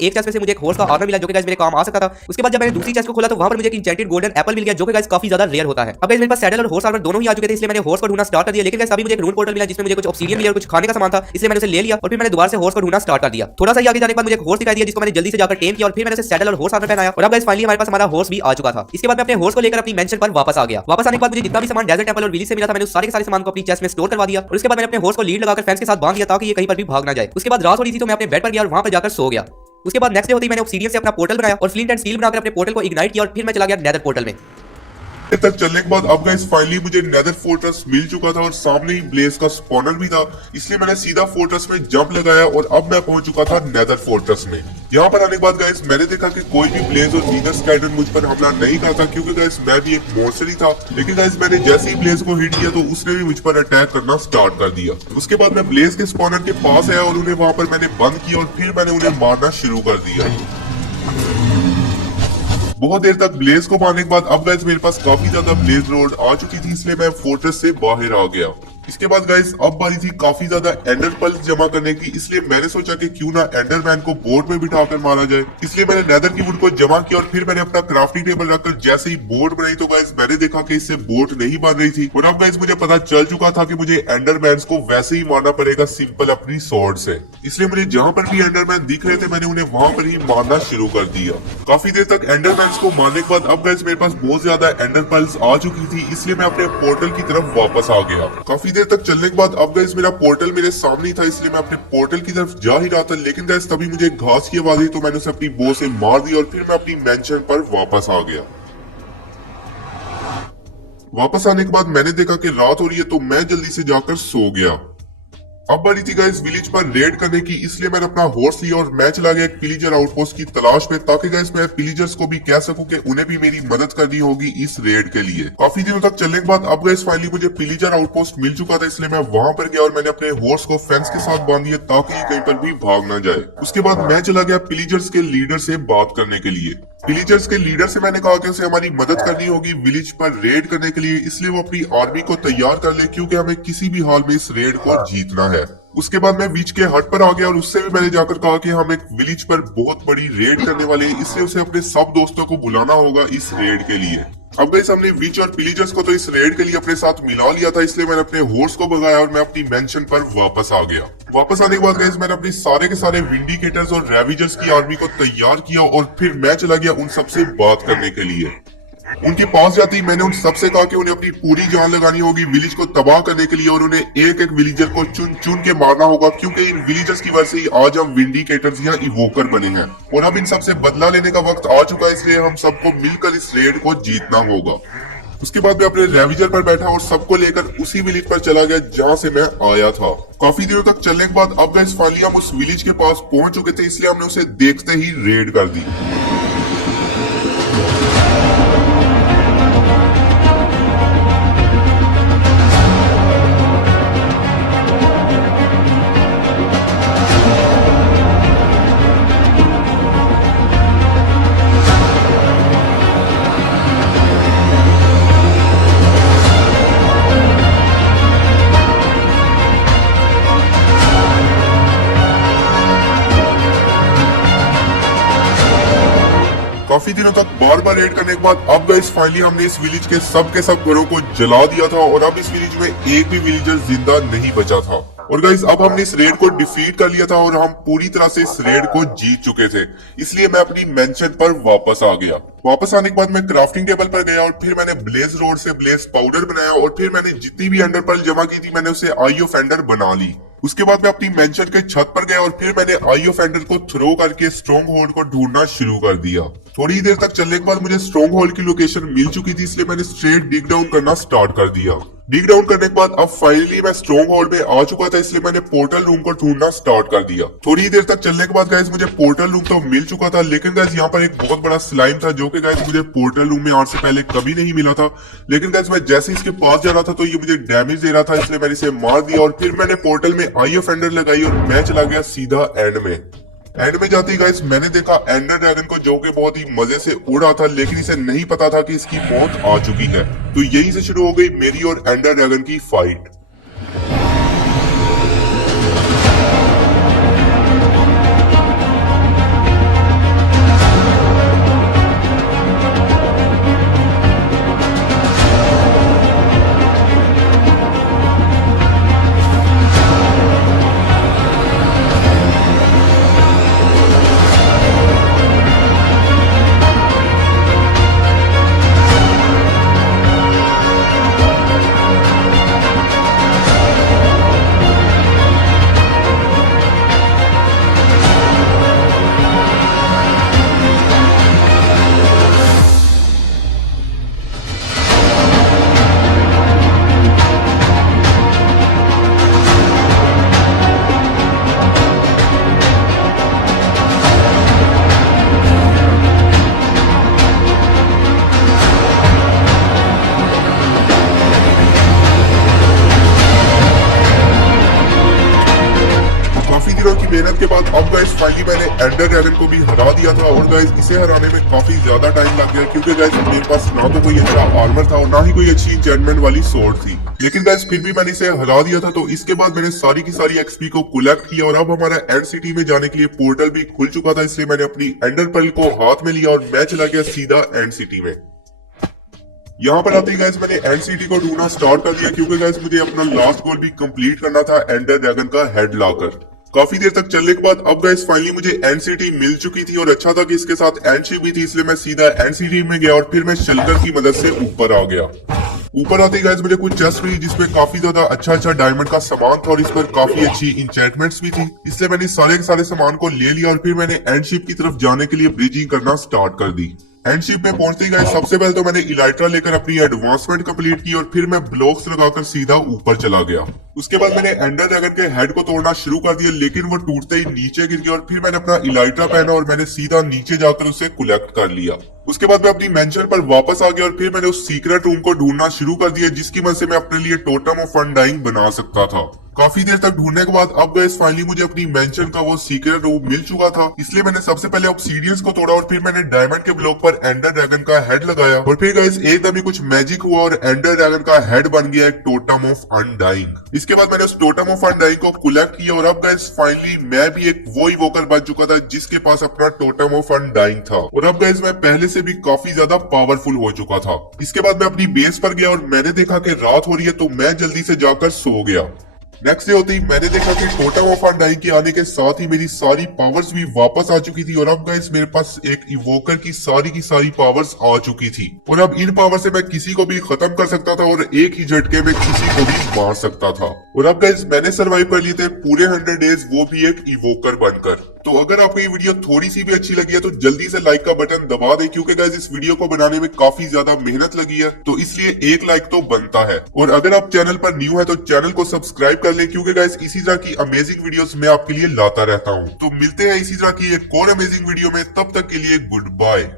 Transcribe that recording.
एक चेस्ट में से मुझे एक हॉर्स का आर्मर मिला जो कि गाइस मेरे काम आ सकता था। उसके बाद जब मैंने दूसरी चेस्ट को खोला तो वहां पर मुझे एक इंचेंटेड गोल्डन एप्पल मिल गया जो कि गाइस काफी ज्यादा रेयर होता है। अब गाइस मेरे पास सैडल और हॉर्स आर्मर दोनों ही आ चुके थे, इसलिए मैंने हॉर्स को ढूंढना स्टार्ट कर दिया। लेकिन गाइस अभी मुझे एक रून पोर्टल मिला जिसमें मुझे कुछ ऑब्सीडियन मिला और कुछ खाने का सामान था, इसलिए मैंने उसे ले लिया और फिर मैंने दोबारा से हॉर्स को ढूंढना स्टार्ट कर दिया। थोड़ा सा आगे जाने के बाद मुझे एक हॉर्स दिखाई दिया जिसको मैंने जल्दी से जाकर टेम किया और फिर मैंने उसे सैडल और हॉर्स आर्मर पहनाया और अब गाइस फाइनली हमारे पास हमारा हॉर्स भी आ चुका था। इसके बाद मैं अपने हॉर्स को लेकर अपनी मेंशन पर वापस आ गया। वापस आने के बाद मुझे जितना भी सामान डेजर्ट टेंपल और विलेज से मिला था मैंने उस सारे के सारे सामान को अपनी चेस्ट में स्टोर करवा दिया और उसके बाद मैंने अपने हॉर्स को लीड लगाकर फेंस के साथ बांध दिया ताकि ये कहीं पर भी भाग ना जाए। उसके बाद रात हो रही थी तो मैं अपने बेड पर गया और वहां पर जाकर सो गया। उसके बाद नेक्स्ट डे होती मैंने ऑब्सीडियन से अपना पोर्टल बनाया और फ्लिंट एंड स्टील बनाकर अपने पोर्टल को इग्नाइट किया और फिर मैं चला गया नेदर पोर्टल में। तक चलने के बाद अब गाइस फाइनली मुझे नेदर फोर्ट्रेस मिल चुका था और सामने ही ब्लेज का स्पॉनर भी था, इसलिए मैंने सीधा फोर्ट्रेस में जंप लगाया और अब मैं पहुंच चुका था नेदर फोर्ट्रेस में। यहाँ पर आने के बाद गाइस मैंने देखा कि कोई भी ब्लेज और नीदर स्काइडन मुझ पर हमला नहीं करता क्योंकि गाइस मैं भी एक मॉन्स्टर ही था। लेकिन गाइस मैंने जैसे ही ब्लेज को हिट किया तो उसने भी मुझ पर अटैक करना स्टार्ट कर दिया। उसके बाद मैं ब्लेज के स्पॉनर के पास आया और उन्हें वहां पर मैंने बंद किया और फिर मैंने उन्हें मारना शुरू कर दिया। बहुत देर तक ब्लेज को मारने के बाद अब गाइस मेरे पास काफी ज्यादा ब्लेज रोड आ चुकी थी, इसलिए मैं फोर्ट्रेस से बाहर आ गया। इसके बाद गाइस अब बारी थी काफी ज्यादा एंडर पल्स जमा करने की, इसलिए मैंने सोचा कि क्यों ना एंडरमैन को बोर्ड में बिठाकर मारा जाए। इसलिए मैंने नेदर की वुड को जमा किया और फिर मैंने अपना क्राफ्टिंग टेबल रखकर जैसे ही बोर्ड बनाई तो गाइस मैंने देखा कि इससे बोर्ड नहीं बन रही थी और अब गाइस मुझे पता चल चुका था कि मुझे एंडरमैन को वैसे ही मारना पड़ेगा सिंपल अपनी स्वॉर्ड से। इसलिए मुझे जहां पर भी एंडरमैन दिख रहे थे मैंने उन्हें वहां पर ही मारना शुरू कर दिया। काफी देर तक एंडरमैन को मारने के बाद अब गाइस मेरे पास बहुत ज्यादा एंडर पल्स आ चुकी थी, इसलिए मैं अपने पोर्टल की तरफ वापस आ गया। काफी देर तक चलने के बाद अब गाइस मेरा पोर्टल मेरे सामने ही था, इसलिए मैं अपने पोर्टल की तरफ जा ही रहा था। लेकिन गाइस तभी मुझे घास की आवाज आई तो मैंने उसे अपनी बो से मार दी और फिर मैं अपनी मेंशन पर वापस आ गया। वापस आने के बाद मैंने देखा कि रात हो रही है तो मैं जल्दी से जाकर सो गया। अब बारी थी गाइस विलेज पर रेड करने की, इसलिए मैंने अपना हॉर्स लिया और मैं चला गया एक पिलीजर आउटपोस्ट की तलाश में ताकि गाइस मैं पिलीजर्स को भी कह सकूं कि उन्हें भी मेरी मदद करनी होगी इस रेड के लिए। काफी दिनों तक चलने के बाद अब गाइस फाइनली मुझे पिलीजर आउटपोस्ट मिल चुका था, इसलिए मैं वहां पर गया और मैंने अपने हॉर्स को फेंस के साथ बांध दिया ताकि ये कहीं पर भी भाग ना जाए। उसके बाद मैं चला गया पिलीजर्स के लीडर से बात करने के लिए। पिलीजर्स के लीडर से मैंने कहा कि उसे हमारी मदद करनी होगी विलेज पर रेड करने के लिए, इसलिए वो अपनी आर्मी को तैयार कर ले क्योंकि हमें किसी भी हाल में इस रेड को जीतना है। उसके बाद मैं विच के हट पर आ गया और उससे भी मैंने जाकर कहा कि हम एक विलेज पर बहुत बड़ी रेड करने वाले हैं, इसलिए उसे अपने सब दोस्तों को बुलाना होगा इस रेड के लिए। अब गाइस हमने विच और पिलीजर्स को तो इस रेड के लिए अपने साथ मिला लिया था, इसलिए मैंने अपने हॉर्स को भगाया और मैं अपनी मेंशन पर वापस आ गया। वापस आने के बाद गाइस मैंने अपनी सारे के सारे विंडिकेटर्स और रेविजर्स की आर्मी को तैयार किया और फिर मैं चला गया उन सबसे बात करने के लिए। उनके पास जाते ही मैंने उन सबसे कहा कि उन्हें अपनी पूरी जान लगानी होगी विलेज को तबाह करने के लिए और उन्हें एक एक विलेजर को चुन चुन के मारना होगा क्योंकि इन विलेजर्स की वजह से ही आज हम विंडिकेटर्स या इवोकर बने हैं और अब इन सबसे बदला लेने का वक्त आ चुका है, इसलिए हम सबको मिलकर इस रेड को जीतना होगा। उसके बाद मैं अपने रेविजर पर बैठा और सबको लेकर उसी विलेज पर चला गया जहां से मैं आया था। काफी दिनों तक चलने के बाद अब गाइस फाइनली हम उस विलेज के पास पहुंच चुके थे, इसलिए हमने उसे देखते ही रेड कर दी। काफी दिनों तक बार बार रेड करने के बाद अब गाइस फाइनली हमने इस विलेज के सब घरों को जला दिया था और अब इस विलेज में एक भी विलेजर जिंदा नहीं बचा था। और गाइस अब हमने इस रेड को डिफीट कर लिया था और हम पूरी तरह से इस रेड को जीत चुके थे, इसलिए मैं अपनी मेंशन पर वापस आ गया। वापस आने के बाद मैं क्राफ्टिंग टेबल पर गया और फिर मैंने ब्लेज रोड से ब्लेज पाउडर बनाया और फिर मैंने जितनी भी एंडर पर्ल जमा की थी मैंने उसे आई ऑफ एंडर बना ली। उसके बाद मैं अपनी मेंशन के छत पर गया और फिर मैंने आई ऑफ एंडर को थ्रो करके स्ट्रॉन्ग होल्ड को ढूंढना शुरू कर दिया। थोड़ी देर तक चलने के बाद मुझे स्ट्रॉन्ग होल्ड की लोकेशन मिल चुकी थी, इसलिए मैंने स्ट्रेट डिग डाउन करना स्टार्ट कर दिया। डिग डाउन करने के बाद अब फाइनली मैं स्ट्रॉन्ग होल्ड में आ चुका था, इसलिए मैंने पोर्टल रूम को ढूंढना स्टार्ट कर दिया। थोड़ी देर तक चलने के बाद गाइस मुझे पोर्टल रूम तो मिल चुका था, लेकिन गाइस यहाँ पर एक बहुत बड़ा स्लाइम था जो कि गाइस मुझे पोर्टल रूम में आने से पहले कभी नहीं मिला था। लेकिन गाइस मैं जैसे इसके पास जा रहा था तो ये मुझे डैमेज दे रहा था, इसलिए मैंने इसे मार दिया और फिर मैंने पोर्टल में आई ऑफ एंडर लगाई और मैं चला गया सीधा एंड में। एंड में जाते ही गाइस मैंने देखा एंडर ड्रैगन को जो कि बहुत ही मजे से उड़ रहा था, लेकिन इसे नहीं पता था कि इसकी मौत आ चुकी है। तो यहीं से शुरू हो गई मेरी और एंडर ड्रैगन की फाइट। दिनों की मेहनत के बाद अब गाइस फाइनली मैंने एंडर ड्रैगन को भी हरा दिया था और गाइस इसे हराने में काफी ज्यादा टाइम लग गया क्योंकि गाइस मेरे पास ना तो कोई अच्छा आर्मर था और ना ही कोई अच्छी एन्चेंटमेंट वाली सोर्ड थी। लेकिन गाइस फिर भी मैंने इसे हरा दिया था। तो इसके बाद मैंने सारी की सारी एक्सपी को कलेक्ट किया और अब हमारा एंड सिटी में जाने के लिए पोर्टल भी खुल चुका था, इसलिए मैंने अपनी एंडर पर्ल को हाथ में लिया और मैं चला गया सीधा एंड सिटी में। यहाँ पर आते ही गाइस मैंने एंड सिटी को ढूंढना स्टार्ट कर दिया क्योंकि गाइस मुझे अपना लास्ट गोल भी कंप्लीट करना था एंडर ड्रैगन का हेड लाकर। काफी देर तक चलने के बाद अब गाइस फाइनली मुझे एंड सिटी मिल चुकी थी और अच्छा था कि इसके साथ एंड शिप भी थी, इसलिए मैं सीधा एंड सिटी में गया और फिर मैं शेल्टर की मदद से ऊपर आ गया। ऊपर आते ही गाइस मुझे कुछ चेस्ट मिली जिसमें काफी ज्यादा अच्छा डायमंड का सामान था और इस पर काफी अच्छी इंचेंटमेंट्स भी थी, इसलिए मैंने सारे के सारे सामान को ले लिया और फिर मैंने एंड शिप की तरफ जाने के लिए ब्रिजिंग करना स्टार्ट कर दी। एंड शिप में पहुंचते ही गाइस सबसे पहले तो मैंने इलाइट्रा लेकर अपनी एडवांसमेंट कंप्लीट की और फिर मैं ब्लॉक्स लगाकर सीधा ऊपर चला गया। उसके बाद मैंने एंडर ड्रैगन के हेड को तोड़ना शुरू कर दिया लेकिन वो टूटते ही नीचे गिर गया और फिर मैंने अपना इलाइट्रा पहना और मैंने सीधा नीचे जाकर उसे कलेक्ट कर लिया। उसके बाद मैं अपनी मेंशन पर वापस आ गया और फिर मैंने उस सीक्रेट रूम को ढूंढना शुरू कर दिया जिसकी मदद से मैं अपने लिए टोटम ऑफ अनडाइंग बना सकता था। काफी देर तक ढूंढने के बाद अब गाइस फाइनली मुझे अपनी मेंशन का वो सीक्रेट रूम मिल चुका था, इसलिए मैंने सबसे पहले ऑब्सीडियंस को तोड़ा और फिर मैंने डायमंड के ब्लॉक पर एंडर ड्रैगन का हेड लगाया और फिर गाइस एकदम ही कुछ मैजिक हुआ और एंडर ड्रैगन का हेड बन गया एक टोटम ऑफ अनडाइंग। इसके बाद मैंने उस टोटम ऑफ अनडाइंग को कलेक्ट किया और अब गाइस फाइनली मैं भी एक वो इवोकर बन चुका था जिसके पास अपना टोटम ऑफ अनडाइंग था और अब गाइस मैं पहले से भी काफी ज्यादा पावरफुल हो चुका था। इसके बाद मैं अपनी बेस पर गया और मैंने देखा कि रात हो रही है तो मैं जल्दी से जाकर सो गया। नेक्स्ट डे होते ही मैंने देखा कि टोटम ऑफ अनडाइंग के आने के साथ ही मेरी सारी पावर्स भी वापस आ चुकी थी और अब गाइस मेरे पास एक इवोकर की सारी पावर्स आ चुकी थी और अब इन पावर से मैं किसी को भी खत्म कर सकता था और एक ही झटके में किसी को भी मार सकता था। और अब गाइस मैंने सरवाइव कर लिए थे पूरे 100 डेज, वो भी एक इवोकर बनकर। तो अगर आपको ये वीडियो थोड़ी सी भी अच्छी लगी है तो जल्दी से लाइक का बटन दबा दें क्योंकि गाइस इस वीडियो को बनाने में काफी ज्यादा मेहनत लगी है, तो इसलिए एक लाइक तो बनता है। और अगर आप चैनल पर न्यू है तो चैनल को सब्सक्राइब कर लें क्योंकि गाइस इसी तरह की अमेजिंग वीडियोस मैं आपके लिए लाता रहता हूँ। तो मिलते हैं इसी तरह की एक और अमेजिंग वीडियो में, तब तक के लिए गुड बाय।